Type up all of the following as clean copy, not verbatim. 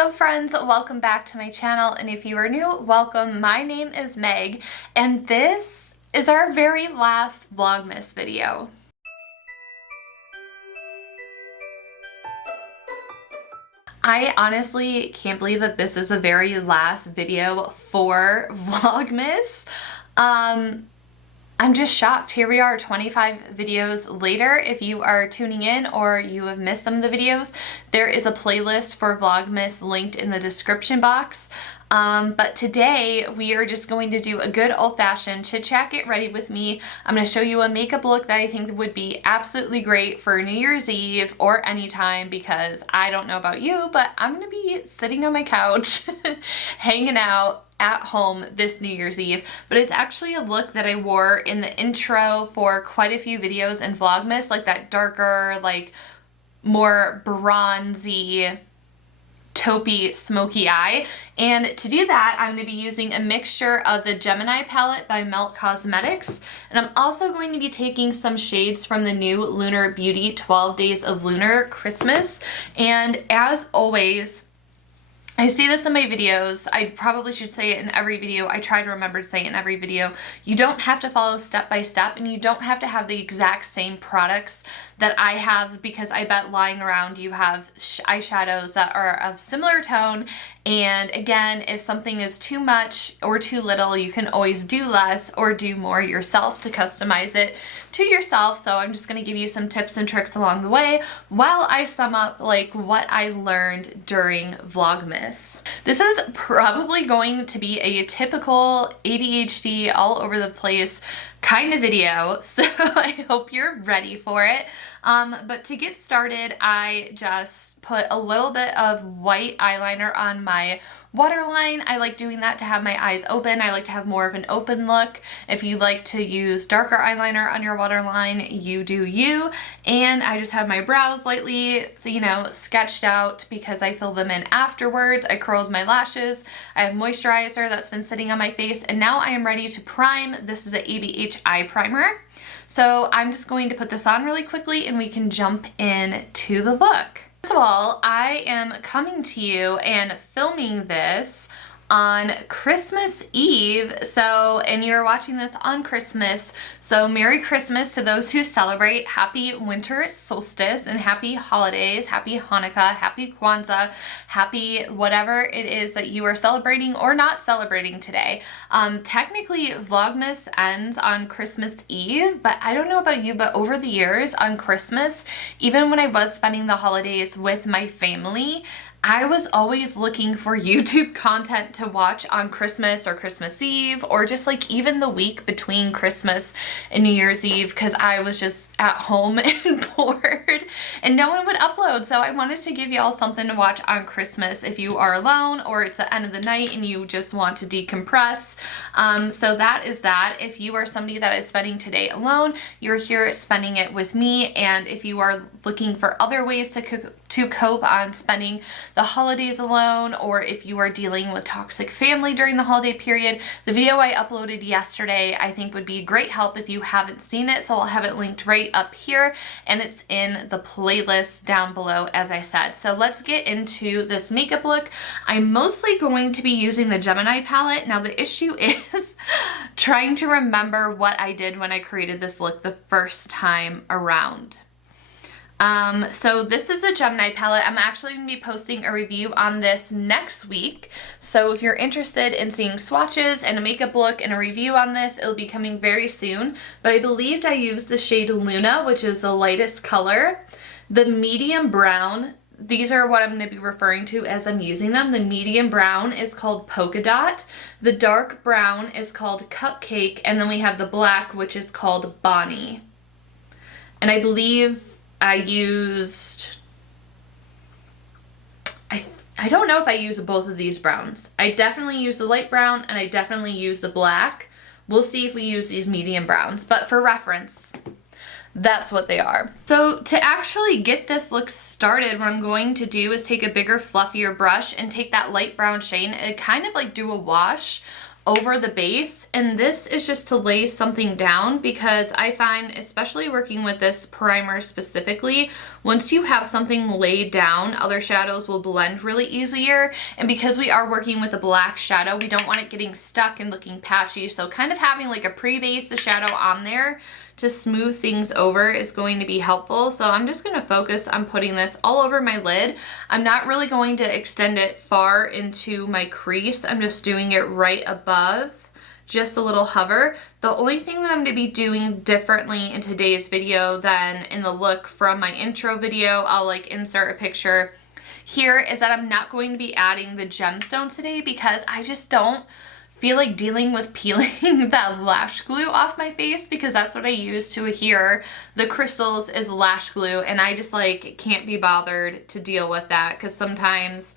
Hello friends, welcome back to my channel, and if you are new, welcome. My name is Meg, and this is our very last Vlogmas video. I honestly can't believe that this is the very last video for Vlogmas. I'm just shocked. Here we are 25 videos later. If you are tuning in or you have missed some of the videos, there is a playlist for Vlogmas linked in the description box. But today we are just going to do a good old-fashioned chit chat, get ready with me. I'm going to show you a makeup look that I think would be absolutely great for New Year's Eve or anytime, because I don't know about you, but I'm going to be sitting on my couch hanging out at home this New Year's Eve. But it's actually a look that I wore in the intro for quite a few videos in Vlogmas, like that darker, like more bronzy, taupey, smoky eye. And to do that, I'm going to be using a mixture of the Gemini palette by Melt Cosmetics, and I'm also going to be taking some shades from the new Lunar Beauty 12 Days of Lunar Christmas. And as always, I see this in my videos. I probably should say it in every video. I try to remember to say it in every video. You don't have to follow step by step, and you don't have to have the exact same products that I have, because I bet lying around you have eyeshadows that are of similar tone. And again, if something is too much or too little, you can always do less or do more yourself to customize it to yourself. So I'm just going to give you some tips and tricks along the way while I sum up like what I learned during Vlogmas. This is probably going to be a typical ADHD all over the place kind of video, so I hope you're ready for it. But to get started, I just put a little bit of white eyeliner on my waterline. I like doing that to have my eyes open. I like to have more of an open look. If you like to use darker eyeliner on your waterline, you do you. And I just have my brows lightly, you know, sketched out because I fill them in afterwards. I curled my lashes. I have moisturizer that's been sitting on my face, and now I am ready to prime. This is an ABH eye primer. So I'm just going to put this on really quickly and we can jump into the look. First of all, I am coming to you and filming this on Christmas Eve, and you're watching this on Christmas, so Merry Christmas to those who celebrate, Happy Winter Solstice, and Happy Holidays, Happy Hanukkah, Happy Kwanzaa, Happy whatever it is that you are celebrating or not celebrating today. Technically, Vlogmas ends on Christmas Eve, but I don't know about you, but over the years on Christmas, even when I was spending the holidays with my family, I was always looking for YouTube content to watch on Christmas or Christmas Eve, or just like even the week between Christmas and New Year's Eve, because I was just at home and bored and no one would upload. So I wanted to give y'all something to watch on Christmas if you are alone or it's the end of the night and you just want to decompress. So that is that. If you are somebody that is spending today alone, you're here spending it with me. And if you are looking for other ways to cope on spending the holidays alone, or if you are dealing with toxic family during the holiday period, the video I uploaded yesterday I think would be great help if you haven't seen it. So I'll have it linked right up here, and it's in the playlist down below, as I said. So let's get into this makeup look. I'm mostly going to be using the Gemini palette. Now the issue is trying to remember what I did when I created this look the first time around. So this is the Gemini palette. I'm actually going to be posting a review on this next week. So if you're interested in seeing swatches and a makeup look and a review on this, it'll be coming very soon. But I believed I used the shade Luna, which is the lightest color. The medium brown, these are what I'm going to be referring to as I'm using them. The medium brown is called Polka Dot. The dark brown is called Cupcake. And then we have the black, which is called Bonnie. And I believe I used, I don't know if I used both of these browns. I definitely used the light brown and I definitely used the black. We'll see if we use these medium browns, but for reference, that's what they are. So to actually get this look started, what I'm going to do is take a bigger, fluffier brush and take that light brown shade and kind of like do a wash over the base, and this is just to lay something down, because I find, especially working with this primer specifically, once you have something laid down, other shadows will blend really easier, and because we are working with a black shadow, we don't want it getting stuck and looking patchy, so kind of having like a pre-base shadow on there to smooth things over is going to be helpful. So I'm just going to focus on putting this all over my lid. I'm not really going to extend it far into my crease. I'm just doing it right above, just a little hover. The only thing that I'm going to be doing differently in today's video than in the look from my intro video, I'll like insert a picture here, is that I'm not going to be adding the gemstones today, because I just don't feel like dealing with peeling that lash glue off my face, because that's what I use to adhere the crystals is lash glue, and I just like can't be bothered to deal with that, because sometimes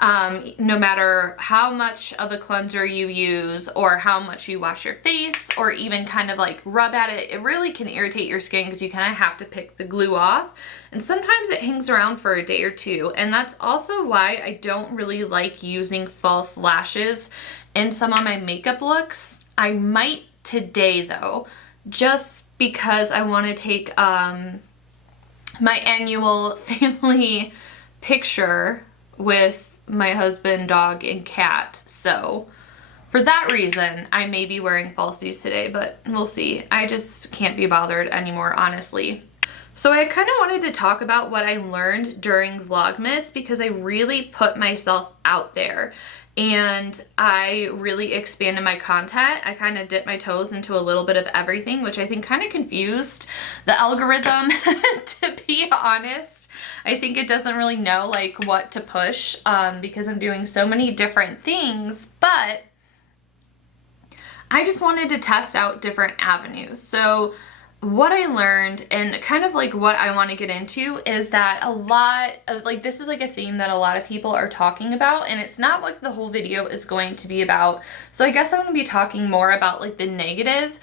no matter how much of a cleanser you use or how much you wash your face or even kind of like rub at it, it really can irritate your skin, because you kind of have to pick the glue off, and sometimes it hangs around for a day or two. And that's also why I don't really like using false lashes in some of my makeup looks. I might today though, just because I want to take my annual family picture with my husband, dog, and cat. So for that reason, I may be wearing falsies today, but we'll see. I just can't be bothered anymore, honestly. So I kind of wanted to talk about what I learned during Vlogmas, because I really put myself out there and I really expanded my content. I kind of dipped my toes into a little bit of everything, which I think kind of confused the algorithm, to be honest. I think it doesn't really know like what to push because I'm doing so many different things, but I just wanted to test out different avenues. So what I learned and kind of like what I want to get into is that a lot of like, this is like a theme that a lot of people are talking about, and it's not what the whole video is going to be about. So I guess I'm going to be talking more about like the negative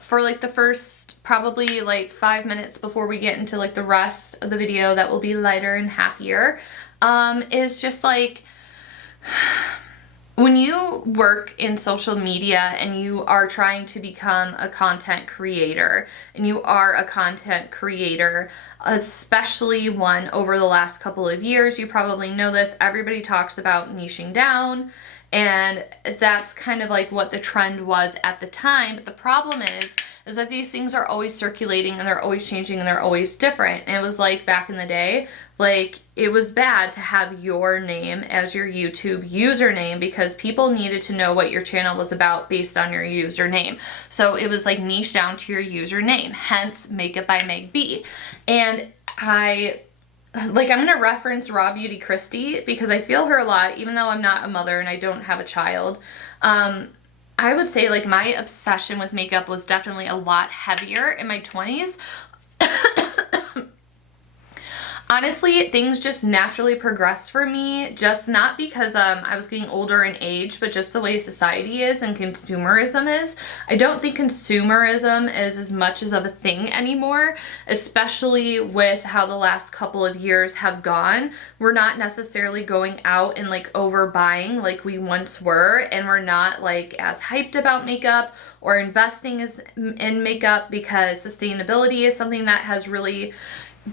for like the first probably like 5 minutes before we get into like the rest of the video that will be lighter and happier, is just like, when you work in social media and you are trying to become a content creator, and you are a content creator, especially one over the last couple of years, you probably know this, everybody talks about niching down, and that's kind of like what the trend was at the time. But the problem is that these things are always circulating and they're always changing and they're always different. And it was like back in the day, like it was bad to have your name as your YouTube username, because people needed to know what your channel was about based on your username. So it was like niche down to your username, hence MakeupByMegB. And I'm gonna reference Raw Beauty Christie because I feel her a lot, even though I'm not a mother and I don't have a child. I would say like my obsession with makeup was definitely a lot heavier in my 20s. Honestly, things just naturally progressed for me, just not because I was getting older in age, but just the way society is and consumerism is. I don't think consumerism is as much of a thing anymore, especially with how the last couple of years have gone. We're not necessarily going out and like overbuying like we once were, and we're not like as hyped about makeup or investing in makeup, because sustainability is something that has really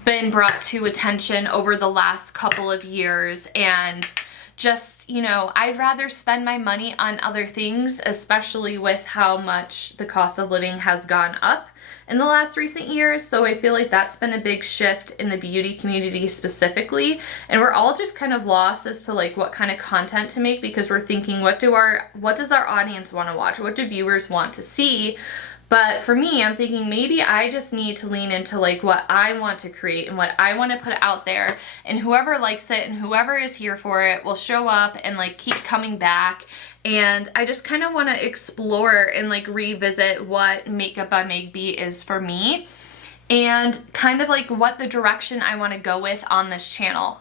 been brought to attention over the last couple of years. And just, you know, I'd rather spend my money on other things, especially with how much the cost of living has gone up in the last recent years. So I feel like that's been a big shift in the beauty community specifically, and we're all just kind of lost as to like what kind of content to make, because we're thinking, what does our audience want to watch? What do viewers want to see? But for me, I'm thinking maybe I just need to lean into like what I want to create and what I want to put out there, and whoever likes it and whoever is here for it will show up and like keep coming back. And I just kind of want to explore and like revisit what MakeupByMegB is for me, and kind of like what the direction I want to go with on this channel.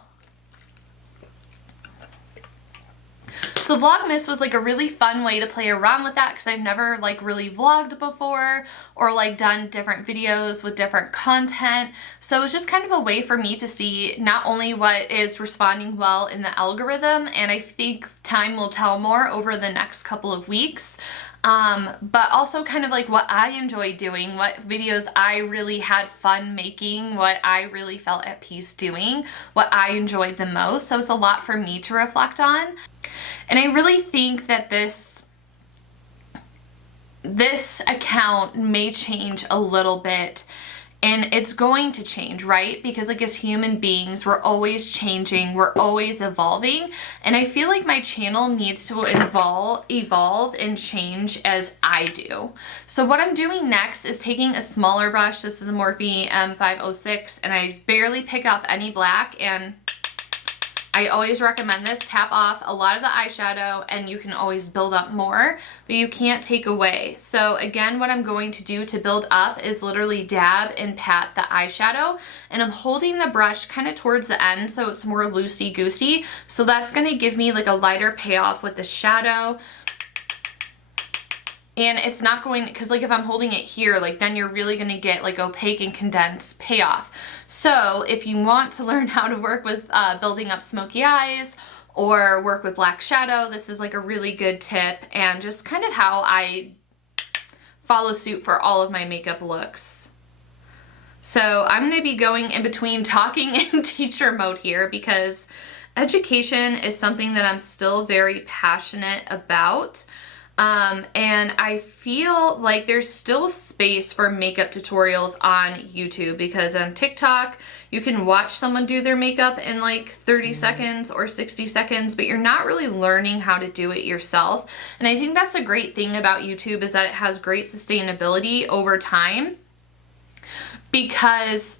So Vlogmas was like a really fun way to play around with that because I've never like really vlogged before or like done different videos with different content. So it was just kind of a way for me to see not only what is responding well in the algorithm, and I think time will tell more over the next couple of weeks, but also kind of like what I enjoy doing, what videos I really had fun making, what I really felt at peace doing, what I enjoyed the most. So it's a lot for me to reflect on. And I really think that this account may change a little bit, and it's going to change, right? Because like as human beings, we're always changing, we're always evolving, and I feel like my channel needs to evolve and change as I do. So what I'm doing next is taking a smaller brush. This is a Morphe M506, and I barely pick up any black, and I always recommend this. Tap off a lot of the eyeshadow and you can always build up more, but you can't take away. So again, what I'm going to do to build up is literally dab and pat the eyeshadow, and I'm holding the brush kind of towards the end so it's more loosey-goosey. So that's going to give me like a lighter payoff with the shadow. And it's not going, because like if I'm holding it here, like then you're really going to get like opaque and condensed payoff. So if you want to learn how to work with building up smoky eyes or work with black shadow, this is like a really good tip, and just kind of how I follow suit for all of my makeup looks. So I'm going to be going in between talking and teacher mode here because education is something that I'm still very passionate about. And I feel like there's still space for makeup tutorials on YouTube, because on TikTok, you can watch someone do their makeup in like 30 seconds or 60 seconds, but you're not really learning how to do it yourself. And I think that's a great thing about YouTube, is that it has great sustainability over time, because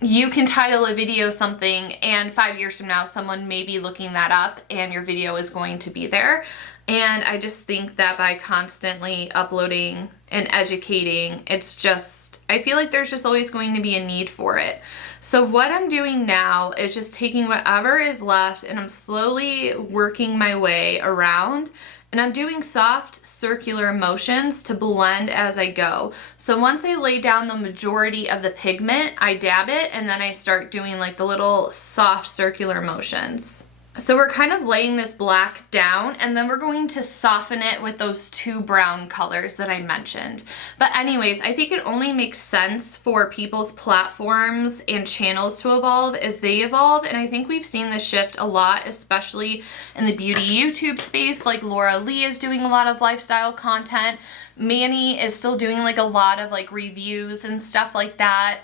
you can title a video something and 5 years from now someone may be looking that up and your video is going to be there. And I just think that by constantly uploading and educating, it's just, I feel like there's just always going to be a need for it. So what I'm doing now is just taking whatever is left and I'm slowly working my way around, and I'm doing soft circular motions to blend as I go. So once I lay down the majority of the pigment, I dab it and then I start doing like the little soft circular motions. So we're kind of laying this black down, and then we're going to soften it with those two brown colors that I mentioned. But anyways, I think it only makes sense for people's platforms and channels to evolve as they evolve, and I think we've seen this shift a lot, especially in the beauty YouTube space. Like Laura Lee is doing a lot of lifestyle content. Manny is still doing like a lot of like reviews and stuff like that,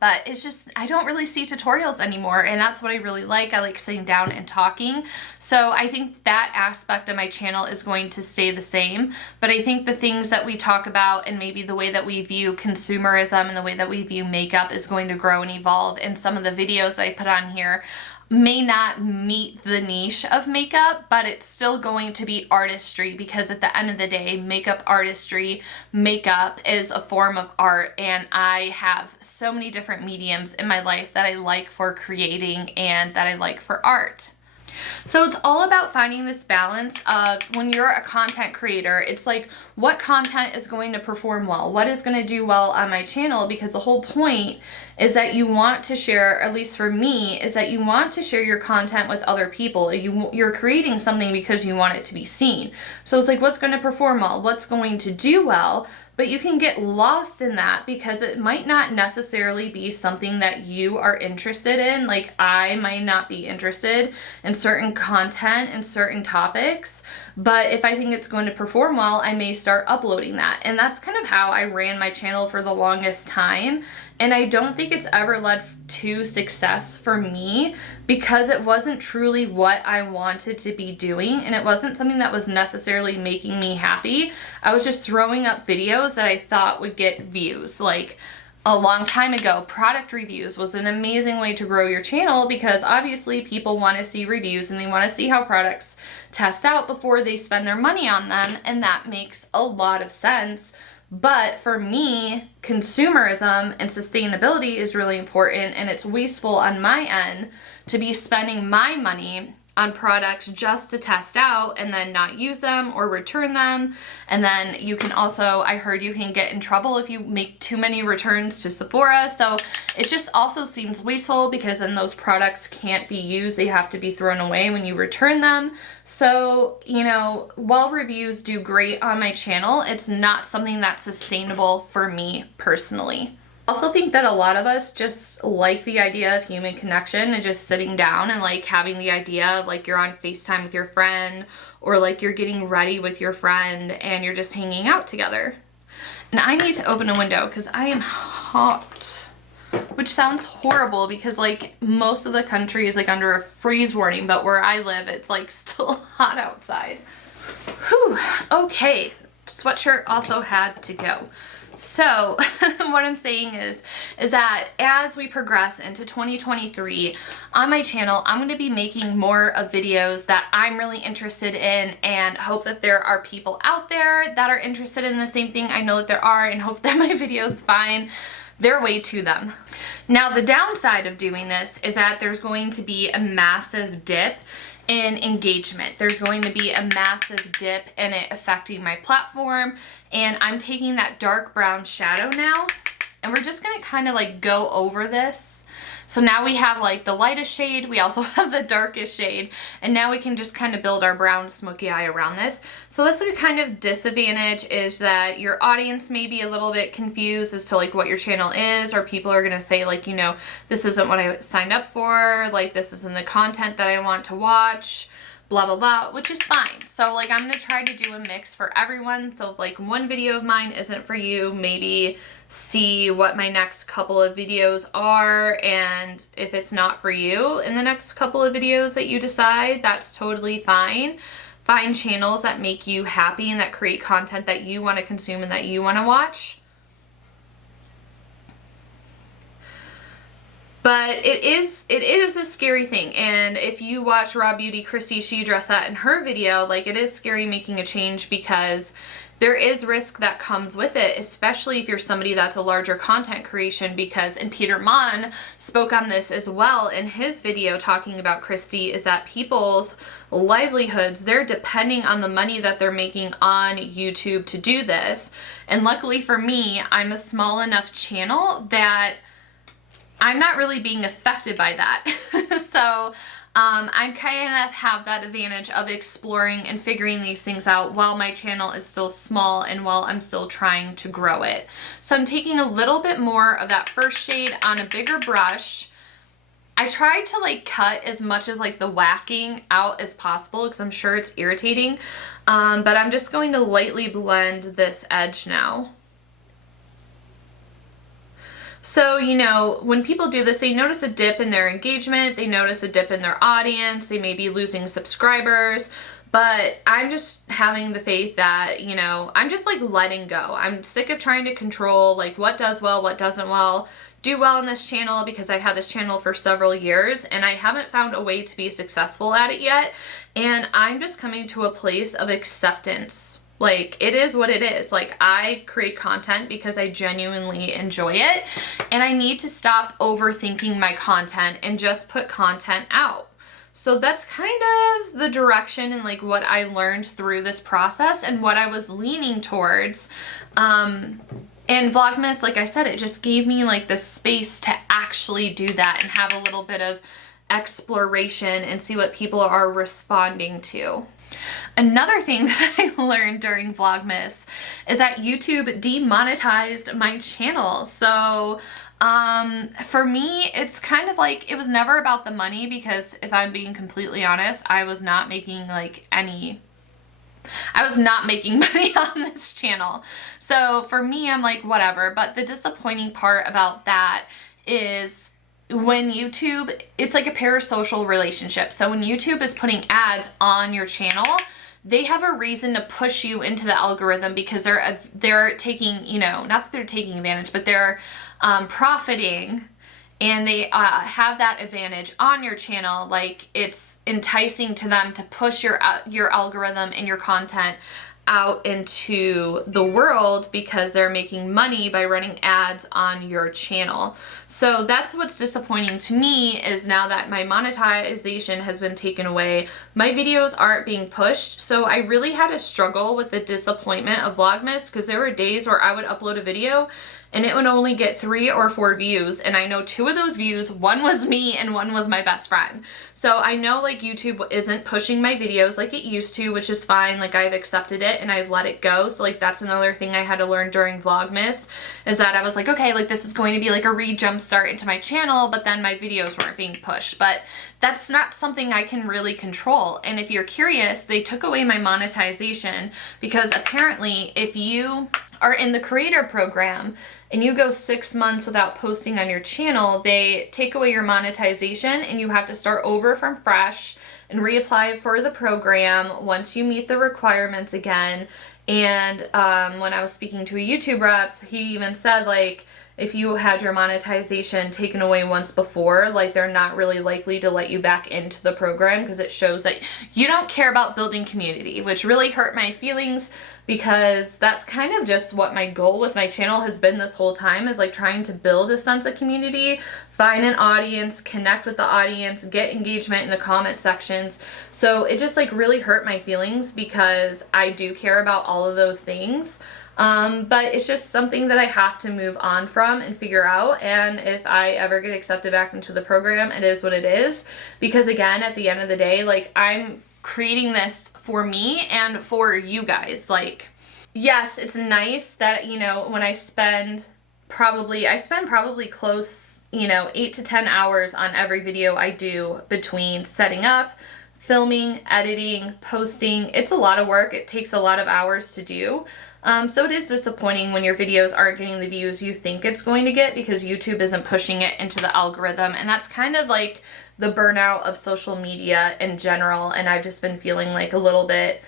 but it's just, I don't really see tutorials anymore, and that's what I really like. I like sitting down and talking. So I think that aspect of my channel is going to stay the same, but I think the things that we talk about and maybe the way that we view consumerism and the way that we view makeup is going to grow and evolve, and some of the videos I put on here may not meet the niche of makeup, but it's still going to be artistry, because at the end of the day, makeup artistry, makeup is a form of art, and I have so many different mediums in my life that I like for creating and that I like for art. So it's all about finding this balance of, when you're a content creator, it's like, what content is going to perform well? What is going to do well on my channel? Because the whole point is that you want to share, at least for me, is that you want to share your content with other people. You're creating something because you want it to be seen. So it's like, what's going to perform well? What's going to do well? But you can get lost in that because it might not necessarily be something that you are interested in. Like, I might not be interested in certain content and certain topics, but if I think it's going to perform well, I may start uploading that. And that's kind of how I ran my channel for the longest time. And I don't think it's ever led to success for me, because it wasn't truly what I wanted to be doing, and it wasn't something that was necessarily making me happy. I was just throwing up videos that I thought would get views. Like, a long time ago, product reviews was an amazing way to grow your channel, because obviously people want to see reviews and they want to see how products test out before they spend their money on them, and that makes a lot of sense. But for me, consumerism and sustainability is really important, and it's wasteful on my end to be spending my money on products just to test out and then not use them or return them. And then you can also, I heard you can get in trouble if you make too many returns to Sephora. So it just also seems wasteful because then those products can't be used. They have to be thrown away when you return them. So, you know, while reviews do great on my channel, it's not something that's sustainable for me personally. I also think that a lot of us just like the idea of human connection and just sitting down and like having the idea of like you're on FaceTime with your friend, or like you're getting ready with your friend and you're just hanging out together. And I need to open a window because I am hot, which sounds horrible because like most of the country is like under a freeze warning, but where I live it's like still hot outside. Whew, okay, sweatshirt also had to go. So what I'm saying is that as we progress into 2023 on my channel, I'm going to be making more of videos that I'm really interested in, and hope that there are people out there that are interested in the same thing. I know that there are, and hope that my videos find their way to them. Now, the downside of doing this is that there's going to be a massive dip in engagement. There's going to be a massive dip in it affecting my platform, and I'm taking that dark brown shadow now, and we're just gonna kind of like go over this. So now we have like the lightest shade, we also have the darkest shade, and now we can just kind of build our brown smoky eye around this. So this is a kind of disadvantage, is that your audience may be a little bit confused as to like what your channel is, or people are gonna say like, you know, this isn't what I signed up for, like this isn't the content that I want to watch, blah blah blah, which is fine. So like I'm gonna try to do a mix for everyone. So like one video of mine isn't for you, maybe see what my next couple of videos are, and if it's not for you in the next couple of videos that you decide, that's totally fine. Find channels that make you happy and that create content that you want to consume and that you want to watch. But it is a scary thing, and if you watch Raw Beauty Christy, she addressed that in her video, like it is scary making a change because there is risk that comes with it, especially if you're somebody that's a larger content creation, because, and Peter Mon spoke on this as well in his video talking about Christy, is that people's livelihoods, they're depending on the money that they're making on YouTube to do this. And luckily for me, I'm a small enough channel that I'm not really being affected by that. So I kind of have that advantage of exploring and figuring these things out while my channel is still small and while I'm still trying to grow it. So I'm taking a little bit more of that first shade on a bigger brush. I tried to like cut as much as like the whacking out as possible because I'm sure it's irritating, but I'm just going to lightly blend this edge now. So, you know, when people do this, they notice a dip in their engagement, they notice a dip in their audience, they may be losing subscribers, but I'm just having the faith that, you know, I'm just like letting go. I'm sick of trying to control like what does well, what doesn't do well on this channel, because I've had this channel for several years and I haven't found a way to be successful at it yet. And I'm just coming to a place of acceptance. Like, it is what it is. Like, I create content because I genuinely enjoy it, and I need to stop overthinking my content and just put content out. So that's kind of the direction and like what I learned through this process and what I was leaning towards. And Vlogmas, like I said, it just gave me like the space to actually do that and have a little bit of exploration and see what people are responding to. Another thing that I learned during Vlogmas is that YouTube demonetized my channel. So for me, it's kind of like, it was never about the money, because if I'm being completely honest, I was not making like money on this channel. So for me, I'm like, whatever. But the disappointing part about that is when YouTube, it's like a parasocial relationship. So when YouTube is putting ads on your channel, they have a reason to push you into the algorithm, because they're taking, you know, not that they're taking advantage, but they're profiting, and they have that advantage on your channel. Like, it's enticing to them to push your algorithm and your content out into the world because they're making money by running ads on your channel. So that's what's disappointing to me, is now that my monetization has been taken away, my videos aren't being pushed. So I really had to struggle with the disappointment of Vlogmas, because there were days where I would upload a video and it would only get 3 or 4 views, and I know 2 of those views, one was me and one was my best friend. So I know like YouTube isn't pushing my videos like it used to, which is fine. Like, I've accepted it and I've let it go. So like, that's another thing I had to learn during Vlogmas, is that I was like, okay, like this is going to be like a re-jump start into my channel, but then my videos weren't being pushed. But that's not something I can really control. And if you're curious, they took away my monetization because apparently if you are in the creator program and you go 6 months without posting on your channel, they take away your monetization and you have to start over from fresh and reapply for the program once you meet the requirements again. And when I was speaking to a YouTube rep, he even said, like, if you had your monetization taken away once before, like, they're not really likely to let you back into the program, because it shows that you don't care about building community, which really hurt my feelings, because that's kind of just what my goal with my channel has been this whole time, is like trying to build a sense of community, find an audience, connect with the audience, get engagement in the comment sections. So it just like really hurt my feelings, because I do care about all of those things. But it's just something that I have to move on from and figure out. And if I ever get accepted back into the program, it is what it is. Because again, at the end of the day, like, I'm creating this for me and for you guys. Like, yes, it's nice that, you know, when I spend probably close, you know, 8 to 10 hours on every video I do, between setting up, filming, editing, posting. It's a lot of work. It takes a lot of hours to do. So it is disappointing when your videos aren't getting the views you think it's going to get, because YouTube isn't pushing it into the algorithm. And that's kind of like the burnout of social media in general. And I've just been feeling like a little bit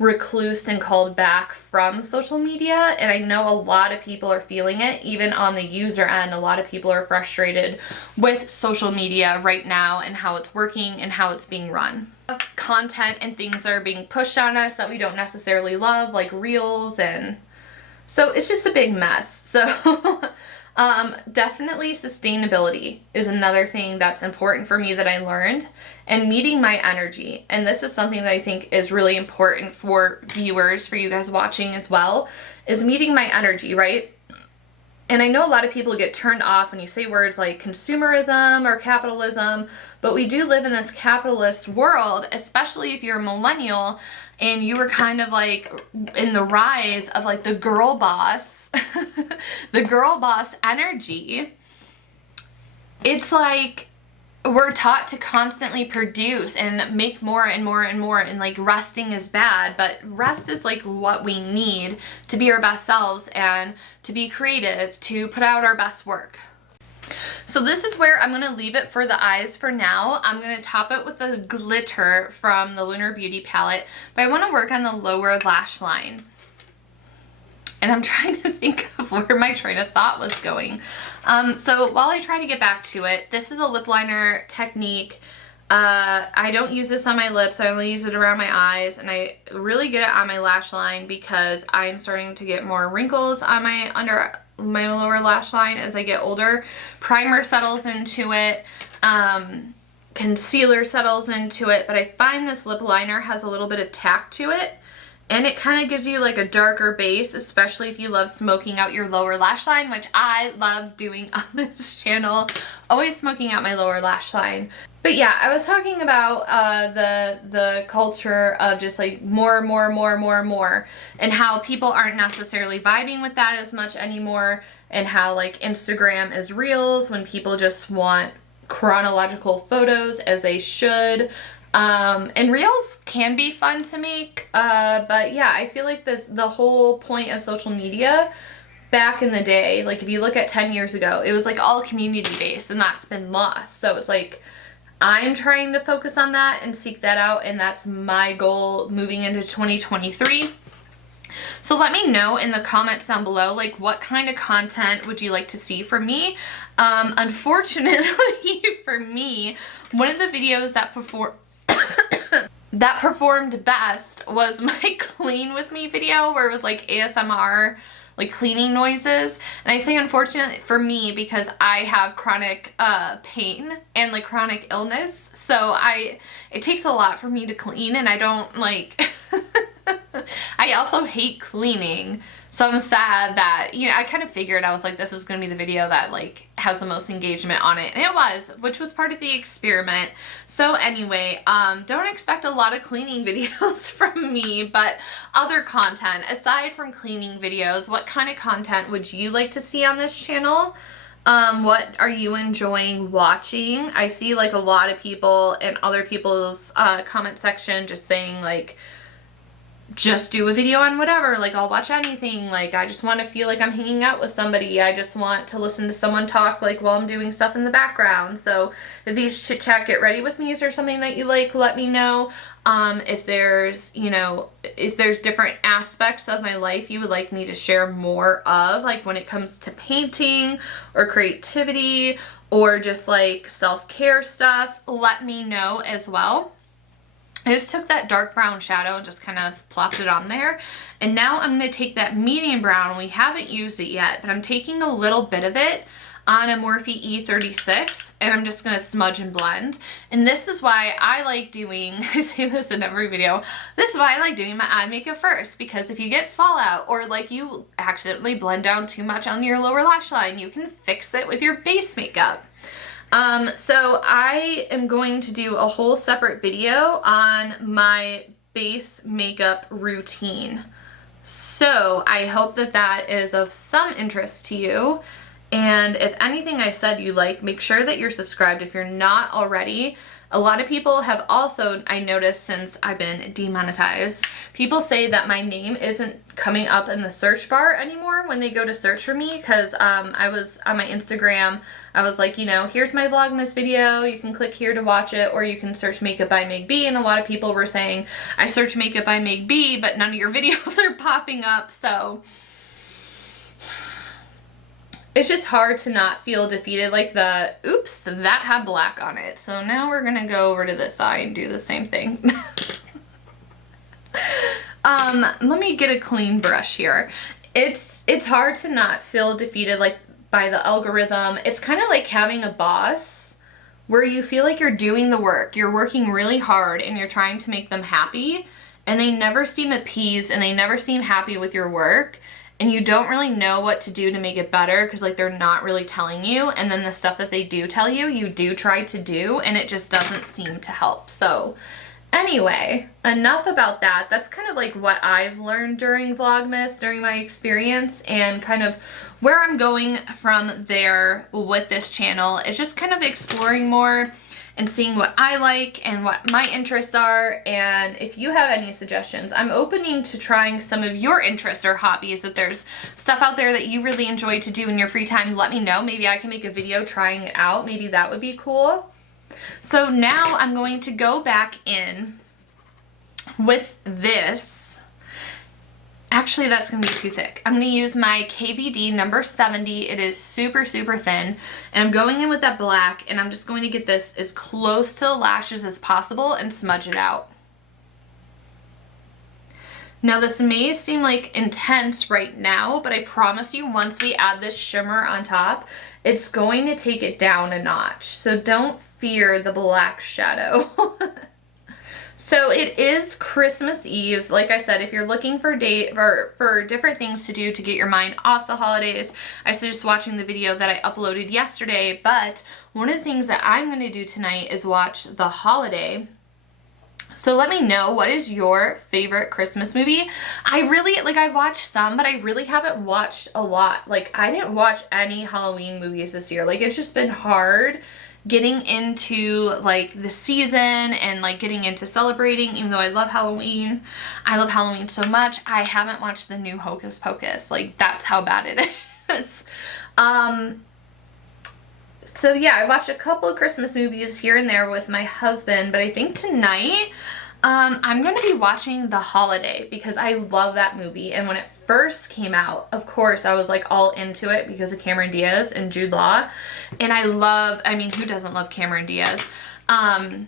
reclused and called back from social media. And I know a lot of people are feeling it, even on the user end. A lot of people are frustrated with social media right now and how it's working and how it's being run. Content and things that are being pushed on us that we don't necessarily love, like reels, and so it's just a big mess. So definitely sustainability is another thing that's important for me that I learned, and meeting my energy. And this is something that I think is really important for viewers, for you guys watching as well, is meeting my energy, right? And I know a lot of people get turned off when you say words like consumerism or capitalism, but we do live in this capitalist world, especially if you're a millennial and you were kind of like in the rise of like the girl boss, the girl boss energy. It's like we're taught to constantly produce and make more and more and more, and like resting is bad, but rest is like what we need to be our best selves and to be creative, to put out our best work. So this is where I'm going to leave it for the eyes for now. I'm going to top it with a glitter from the Lunar Beauty palette, but I want to work on the lower lash line. And I'm trying to think of where my train of thought was going. So while I try to get back to it, this is a lip liner technique. I don't use this on my lips. I only use it around my eyes, and I really get it on my lash line because I'm starting to get more wrinkles on my under my lower lash line as I get older. Primer settles into it. Concealer settles into it, but I find this lip liner has a little bit of tack to it. And it kind of gives you like a darker base, especially if you love smoking out your lower lash line, which I love doing on this channel. Always smoking out my lower lash line. But yeah, I was talking about the culture of just like more, and how people aren't necessarily vibing with that as much anymore, and how like Instagram is reels when people just want chronological photos, as they should. And reels can be fun to make, but yeah, I feel like the whole point of social media back in the day, like if you look at 10 years ago, it was like all community based, and that's been lost. So it's like, I'm trying to focus on that and seek that out, and that's my goal moving into 2023. So let me know in the comments down below, like, what kind of content would you like to see from me? Unfortunately for me, one of the videos that that performed best was my clean with me video where it was like ASMR, like cleaning noises. And I say unfortunately for me because I have chronic pain and like chronic illness, so it takes a lot for me to clean, and I don't like I also hate cleaning. So I'm sad that, you know, I kind of figured, I was like, this is going to be the video that like has the most engagement on it. And it was, which was part of the experiment. So anyway, don't expect a lot of cleaning videos from me, but other content. Aside from cleaning videos, what kind of content would you like to see on this channel? What are you enjoying watching? I see like a lot of people in other people's comment section just saying like, just do a video on whatever, like I'll watch anything, like I just want to feel like I'm hanging out with somebody, I just want to listen to someone talk like while I'm doing stuff in the background. So if these chit chat get ready with me or something that you like, let me know. If there's, you know, if there's different aspects of my life you would like me to share more of, like when it comes to painting or creativity or just like self-care stuff, let me know as well. I just took that dark brown shadow and just kind of plopped it on there. And now I'm going to take that medium brown. We haven't used it yet, but I'm taking a little bit of it on a Morphe E36 and I'm just going to smudge and blend. And this is why I like doing, I say this in every video, this is why I like doing my eye makeup first, because if you get fallout or like you accidentally blend down too much on your lower lash line, you can fix it with your base makeup. So I am going to do a whole separate video on my base makeup routine. So I hope that that is of some interest to you. And if anything I said you like, make sure that you're subscribed if you're not already. A lot of people have also, I noticed since I've been demonetized, people say that my name isn't coming up in the search bar anymore when they go to search for me, because I was on my Instagram, I was like, you know, here's my Vlogmas video, you can click here to watch it, or you can search Makeup by MegB, and a lot of people were saying, I search Makeup by MegB, but none of your videos are popping up, so it's just hard to not feel defeated, like the, oops, that had black on it. So now we're gonna go over to this side and do the same thing. Let me get a clean brush here. It's hard to not feel defeated like by the algorithm. It's kind of like having a boss where you feel like you're doing the work. You're working really hard and you're trying to make them happy, and they never seem appeased and they never seem happy with your work. And you don't really know what to do to make it better because like they're not really telling you, and then the stuff that they do tell you, you do try to do, and it just doesn't seem to help. So anyway, enough about that. That's kind of like what I've learned during Vlogmas, during my experience, and kind of where I'm going from there with this channel is just kind of exploring more and seeing what I like and what my interests are. And if you have any suggestions, I'm opening to trying some of your interests or hobbies. If there's stuff out there that you really enjoy to do in your free time, let me know. Maybe I can make a video trying it out. Maybe that would be cool. So now I'm going to go back in with this. Actually, that's going to be too thick. I'm going to use my KVD number 70. It is super, super thin. And I'm going in with that black, and I'm just going to get this as close to the lashes as possible and smudge it out. Now, this may seem like intense right now, but I promise you once we add this shimmer on top, it's going to take it down a notch. So don't fear the black shadow. So it is Christmas Eve. Like I said, if you're looking for for different things to do to get your mind off the holidays, I suggest watching the video that I uploaded yesterday. But one of the things that I'm going to do tonight is watch The Holiday. So let me know, what is your favorite Christmas movie? I really, like, I've watched some, but I really haven't watched a lot. Like, I didn't watch any Halloween movies this year. Like, it's just been hard getting into like the season and like getting into celebrating, even though I love Halloween. I love Halloween so much. I haven't watched the new Hocus Pocus. Like, that's how bad it is. So yeah, I watched a couple of Christmas movies here and there with my husband, but I think tonight I'm going to be watching The Holiday because I love that movie. And when it first came out, of course, I was like all into it because of Cameron Diaz and Jude Law. And I mean, who doesn't love Cameron Diaz? But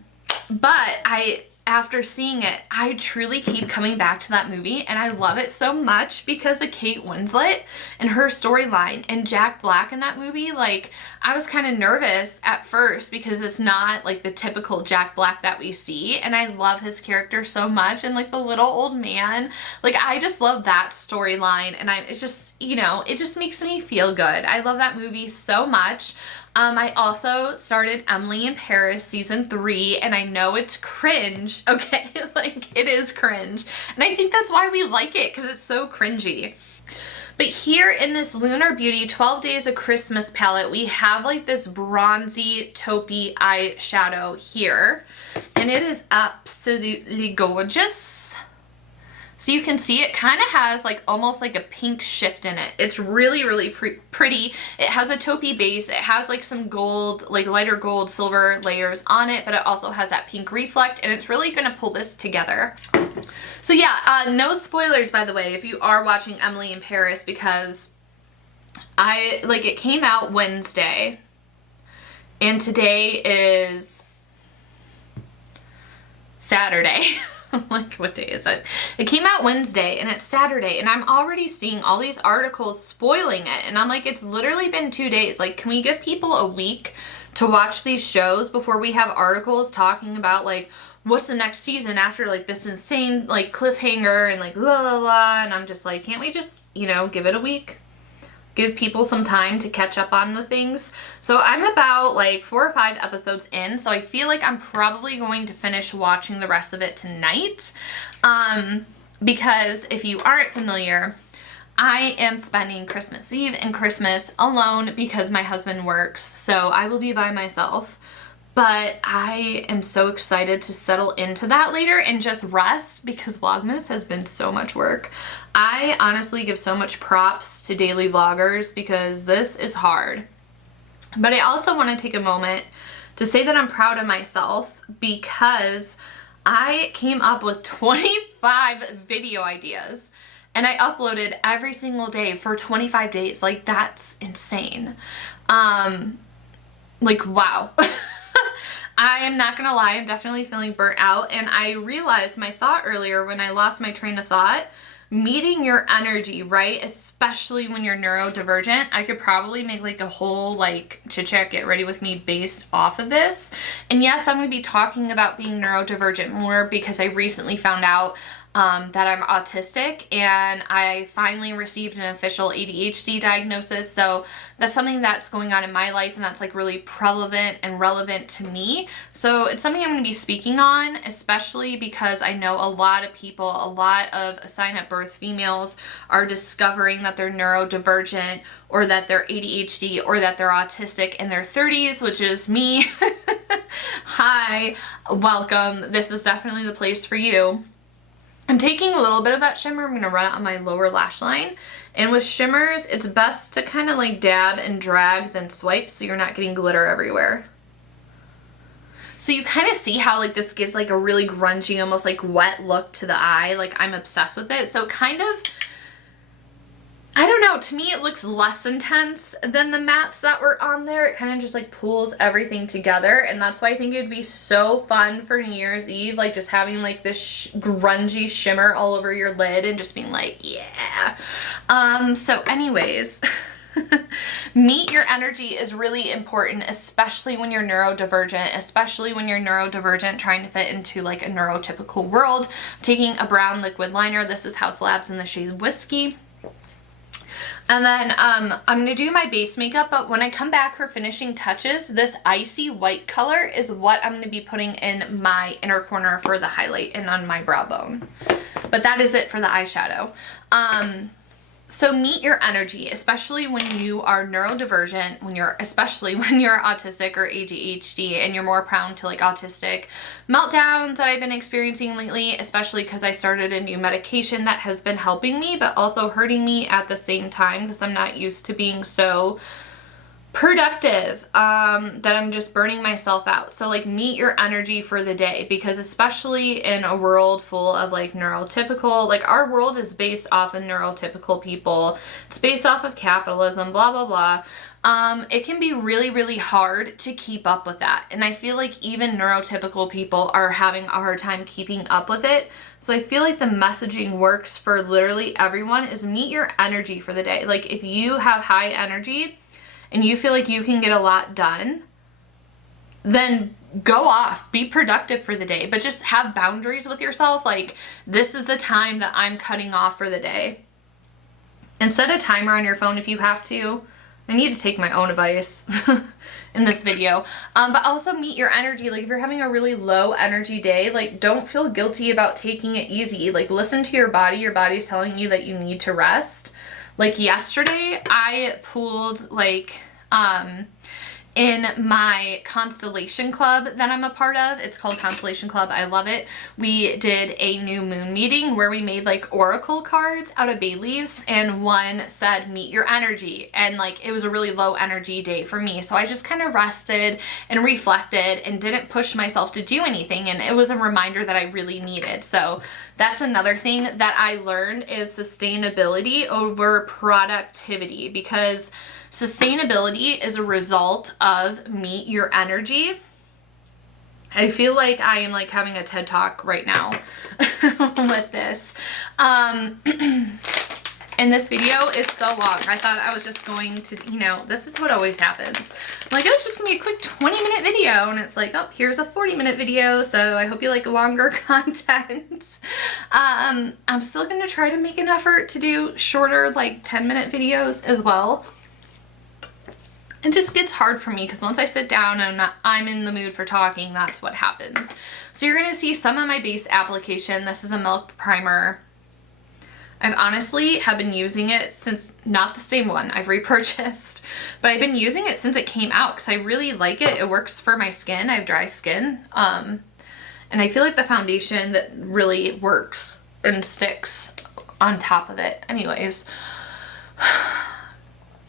after seeing it, I truly keep coming back to that movie, and I love it so much because of Kate Winslet and her storyline and Jack Black in that movie. Like, I was kind of nervous at first because it's not like the typical Jack Black that we see, and I love his character so much, and like the little old man, like I just love that storyline, and it's just, you know, it just makes me feel good. I love that movie so much. I also started Emily in Paris season 3, and I know it's cringe, okay? Like, it is cringe. And I think that's why we like it, because it's so cringy. But here in this Lunar Beauty 12 Days of Christmas palette, we have like this bronzy taupey eyeshadow here. And it is absolutely gorgeous. So you can see it kind of has like almost like a pink shift in it. It's really, really pretty. It has a taupey base. It has like some gold, like lighter gold, silver layers on it, but it also has that pink reflect, and it's really going to pull this together. So yeah, no spoilers, by the way, if you are watching Emily in Paris, because it came out Wednesday, and today is Saturday. Like, what day is it? It came out Wednesday and it's Saturday, and I'm already seeing all these articles spoiling it, and I'm like, it's literally been 2 days. Like, can we give people a week to watch these shows before we have articles talking about like what's the next season after like this insane like cliffhanger and like la la la? And I'm just like, can't we just, you know, give it a week? Give people some time to catch up on the things. So I'm about like 4 or 5 episodes in, so I feel like I'm probably going to finish watching the rest of it tonight. Because if you aren't familiar, I am spending Christmas Eve and Christmas alone because my husband works, so I will be by myself. But I am so excited to settle into that later and just rest, because Vlogmas has been so much work. I honestly give so much props to daily vloggers because this is hard. But I also want to take a moment to say that I'm proud of myself because I came up with 25 video ideas and I uploaded every single day for 25 days. Like, that's insane. Like, wow. I am not gonna lie, I'm definitely feeling burnt out, and I realized my thought earlier when I lost my train of thought, meeting your energy, right? Especially when you're neurodivergent. I could probably make like a whole like chit chat get ready with me based off of this. And yes, I'm gonna be talking about being neurodivergent more because I recently found out that I'm autistic, and I finally received an official ADHD diagnosis. So that's something that's going on in my life, and that's like really prevalent and relevant to me. So it's something I'm going to be speaking on, especially because I know a lot of people, a lot of assigned at birth females are discovering that they're neurodivergent or that they're ADHD or that they're autistic in their 30s, which is me. Hi, welcome. This is definitely the place for you. I'm taking a little bit of that shimmer. I'm going to run it on my lower lash line. And with shimmers, it's best to kind of like dab and drag than swipe so you're not getting glitter everywhere. So you kind of see how like this gives like a really grungy, almost like wet look to the eye. Like, I'm obsessed with it. So kind of, I don't know, to me it looks less intense than the mattes that were on there. It kind of just like pulls everything together, and that's why I think it'd be so fun for New Year's Eve, like just having like this grungy shimmer all over your lid and just being like, yeah. So anyways, meet your energy is really important, especially when you're neurodivergent, trying to fit into like a neurotypical world. I'm taking a brown liquid liner. This is House Labs in the shade Whiskey. And then I'm going to do my base makeup, but when I come back for finishing touches, this icy white color is what I'm going to be putting in my inner corner for the highlight and on my brow bone. But that is it for the eyeshadow. So meet your energy, especially when you are neurodivergent, especially when you're autistic or ADHD and you're more prone to like autistic meltdowns that I've been experiencing lately, especially because I started a new medication that has been helping me but also hurting me at the same time because I'm not used to being so productive, that I'm just burning myself out. So like, meet your energy for the day, because especially in a world full of like neurotypical, like our world is based off of neurotypical people, it's based off of capitalism, blah blah blah. it can be really, really hard to keep up with that. And I feel like even neurotypical people are having a hard time keeping up with it. So I feel like the messaging works for literally everyone is meet your energy for the day. Like if you have high energy and you feel like you can get a lot done, then go off, be productive for the day, but just have boundaries with yourself. Like this is the time that I'm cutting off for the day. And set a timer on your phone if you have to. I need to take my own advice in this video. But also meet your energy. Like if you're having a really low energy day, like don't feel guilty about taking it easy. Like listen to your body. Your body's telling you that you need to rest. Like yesterday I pulled like in my Constellation Club that I'm a part of. It's called Constellation Club. I love it. We did a new moon meeting where we made like oracle cards out of bay leaves, and one said meet your energy, and like it was a really low energy day for me, so I just kind of rested and reflected and didn't push myself to do anything, and it was a reminder that I really needed. So that's another thing that I learned is sustainability over productivity, because sustainability is a result of meet your energy. I feel like I am like having a TED Talk right now with this. And this video is so long. I thought I was just going to, you know, this is what always happens. I'm like, oh, it's just gonna be a quick 20-minute video. And it's like, oh, here's a 40-minute video. So I hope you like longer content. I'm still gonna try to make an effort to do shorter, like 10-minute videos as well. It just gets hard for me because once I sit down and I'm in the mood for talking, that's what happens. So you're going to see some of my base application. This is a milk primer. I've honestly have been using it since, not the same one, I've repurchased, but I've been using it since it came out because I really like it. It works for my skin. I have dry skin. And I feel like the foundation that really works and sticks on top of it. Anyways.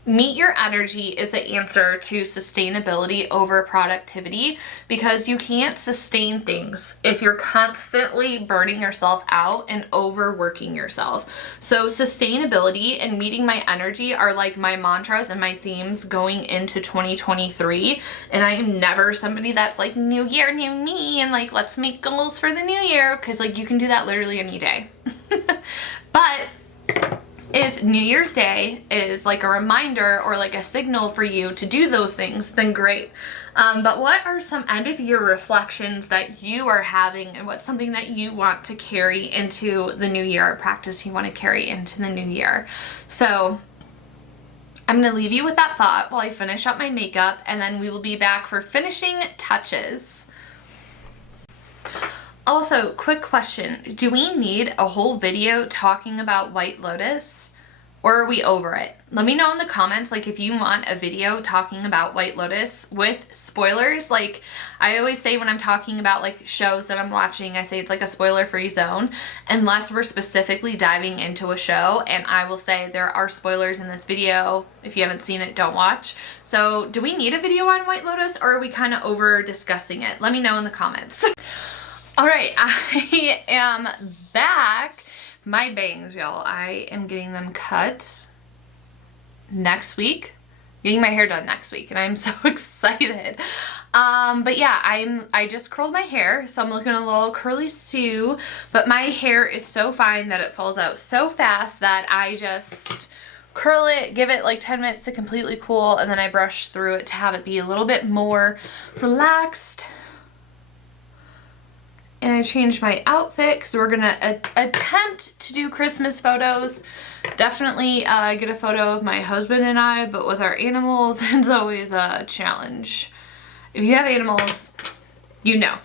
Meet your energy is the answer to sustainability over productivity, because you can't sustain things if you're constantly burning yourself out and overworking yourself. So sustainability and meeting my energy are like my mantras and my themes going into 2023. And I am never somebody that's like new year, new me, and like let's make goals for the new year, because like you can do that literally any day. But if New Year's Day is like a reminder or like a signal for you to do those things, then great. But what are some end of year reflections that you are having, and what's something that you want to carry into the new year, a practice you want to carry into the new year? So I'm going to leave you with that thought while I finish up my makeup, and then we will be back for finishing touches. Also, quick question. Do we need a whole video talking about White Lotus, or are we over it? Let me know in the comments, like if you want a video talking about White Lotus with spoilers. Like I always say when I'm talking about like shows that I'm watching, I say it's like a spoiler-free zone unless we're specifically diving into a show, and I will say there are spoilers in this video. If you haven't seen it, don't watch. So do we need a video on White Lotus, or are we kind of over discussing it? Let me know in the comments. All right, I am back. My bangs, y'all, I am getting them cut next week. Getting my hair done next week, and I'm so excited. But yeah, I just curled my hair, so I'm looking a little curly Sue, but my hair is so fine that it falls out so fast that I just curl it, give it like 10 minutes to completely cool, and then I brush through it to have it be a little bit more relaxed. And I changed my outfit because we're gonna attempt to do Christmas photos. Definitely get a photo of my husband and I, but with our animals, it's always a challenge. If you have animals, you know.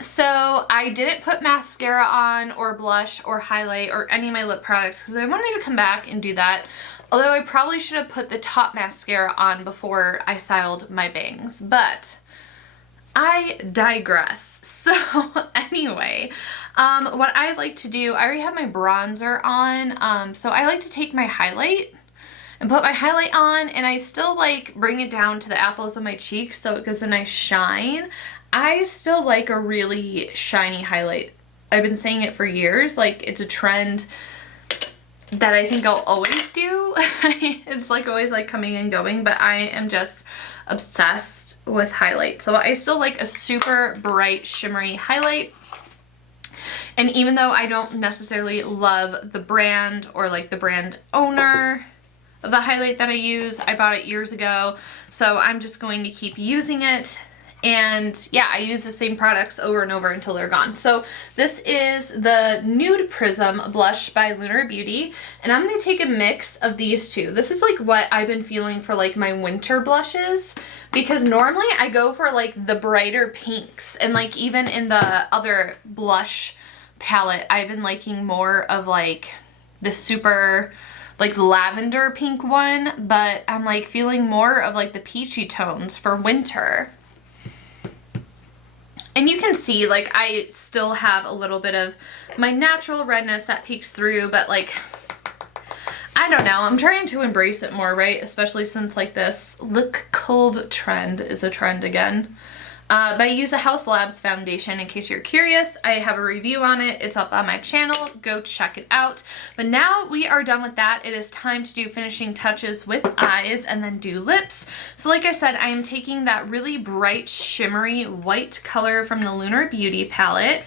So I didn't put mascara on or blush or highlight or any of my lip products because I wanted to come back and do that. Although I probably should have put the top mascara on before I styled my bangs, but I digress. So anyway, what I like to do, I already have my bronzer on, so I like to take my highlight and put my highlight on, and I still like bring it down to the apples of my cheeks so it gives a nice shine. I still like a really shiny highlight. I've been saying it for years, like it's a trend that I think I'll always do. It's like always like coming and going, but I am just obsessed with highlight. So I still like a super bright shimmery highlight. And even though I don't necessarily love the brand or like the brand owner of the highlight that I use, I bought it years ago, so I'm just going to keep using it. And yeah, I use the same products over and over until they're gone. So this is the Nude Prism Blush by Lunar Beauty, and I'm going to take a mix of these two. This is like what I've been feeling for like my winter blushes, because normally I go for like the brighter pinks, and like even in the other blush palette I've been liking more of like the super like lavender pink one, but I'm like feeling more of like the peachy tones for winter. And you can see like I still have a little bit of my natural redness that peeks through, but like I don't know, I'm trying to embrace it more, right? Especially since like this look cold trend is a trend again. But I use a House Labs foundation in case you're curious. I have a review on it. It's up on my channel. Go check it out. But now we are done with that. It is time to do finishing touches with eyes and then do lips. So like I said, I am taking that really bright shimmery white color from the Lunar Beauty palette.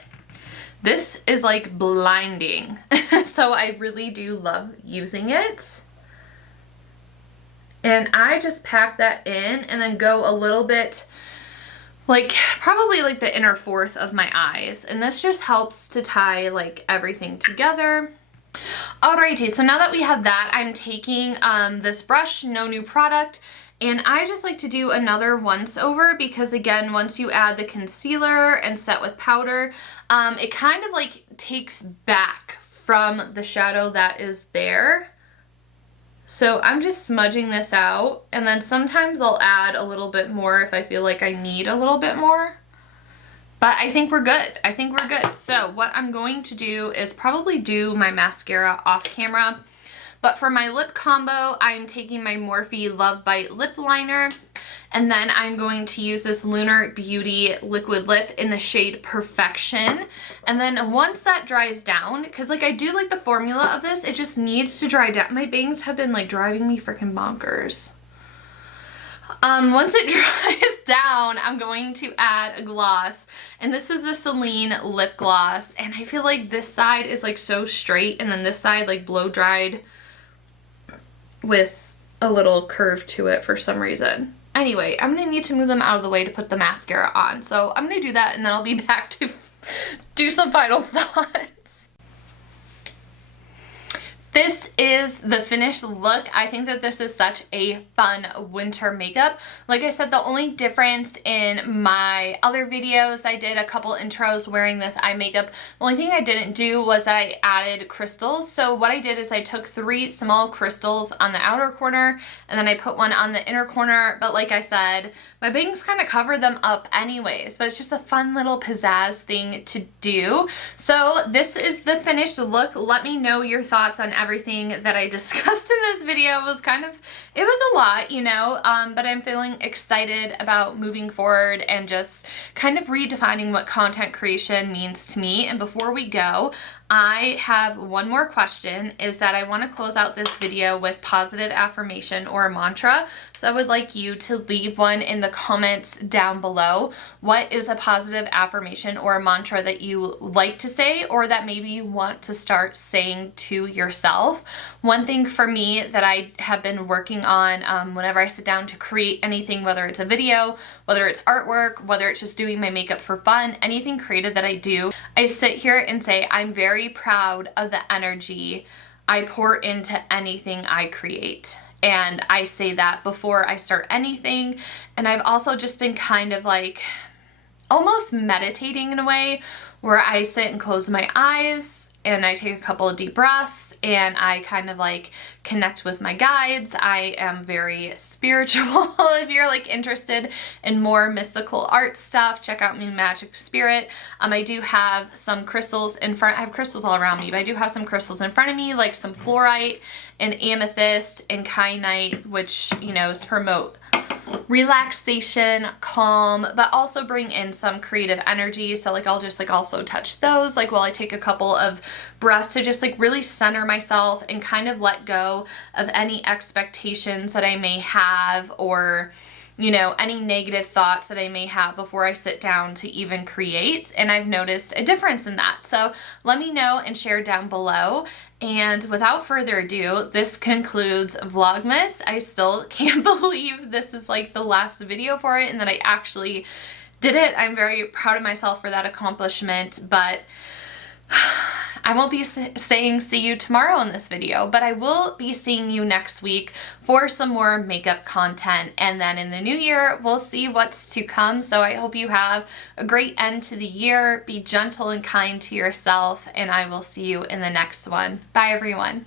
This is like blinding. So I really do love using it. And I just pack that in and then go a little bit like probably like the inner fourth of my eyes, and this just helps to tie like everything together. Alrighty, so now that we have that, I'm taking this brush, no new product, and I just like to do another once over, because again, once you add the concealer and set with powder, it kind of like takes back from the shadow that is there. So I'm just smudging this out, and then sometimes I'll add a little bit more if I feel like I need a little bit more. But I think we're good. I think we're good. So what I'm going to do is probably do my mascara off camera. But for my lip combo, I'm taking my Morphe Love Bite lip liner. And then I'm going to use this Lunar Beauty liquid lip in the shade Perfection. And then once that dries down, because like I do like the formula of this, it just needs to dry down. My bangs have been like driving me freaking bonkers. Once it dries down, I'm going to add a gloss. And this is the Celine lip gloss. And I feel like this side is like so straight, and then this side like blow dried with a little curve to it for some reason. Anyway, I'm going to need to move them out of the way to put the mascara on. So I'm going to do that, and then I'll be back to do some final thoughts. This is the finished look. I think that this is such a fun winter makeup. Like I said, the only difference in my other videos, I did a couple intros wearing this eye makeup. The only thing I didn't do was I added crystals. So what I did is I took 3 small crystals on the outer corner, and then I put one on the inner corner. But like I said, my bangs kind of cover them up anyways, but it's just a fun little pizzazz thing to do. So this is the finished look. Let me know your thoughts on everything that I discussed in this video. It was a lot, you know, but I'm feeling excited about moving forward and just kind of redefining what content creation means to me. And before we go, I have one more question, is that I want to close out this video with positive affirmation or a mantra. So I would like you to leave one in the comments down below. What is a positive affirmation or a mantra that you like to say, or that maybe you want to start saying to yourself? One thing for me that I have been working on whenever I sit down to create anything, whether it's a video, whether it's artwork, whether it's just doing my makeup for fun, anything creative that I do, I sit here and say, I'm very proud of the energy I pour into anything I create. And I say that before I start anything. And I've also just been kind of like almost meditating in a way, where I sit and close my eyes and I take a couple of deep breaths and I kind of like connect with my guides. I am very spiritual. If you're like interested in more mystical art stuff, check out my Magic Spirit. I do have some crystals in front. I have crystals all around me, but I do have some crystals in front of me, like some fluorite and amethyst and kyanite, which, you know, is to promote relaxation, calm, but also bring in some creative energy. So like I'll just like also touch those like while I take a couple of breaths to just like really center myself and kind of let go of any expectations that I may have, or you know, any negative thoughts that I may have before I sit down to even create. And I've noticed a difference in that. So let me know and share down below. And without further ado, this concludes Vlogmas. I still can't believe this is like the last video for it and that I actually did it. I'm very proud of myself for that accomplishment, but I won't be saying see you tomorrow in this video, but I will be seeing you next week for some more makeup content. And then in the new year, we'll see what's to come. So I hope you have a great end to the year. Be gentle and kind to yourself, and I will see you in the next one. Bye, everyone.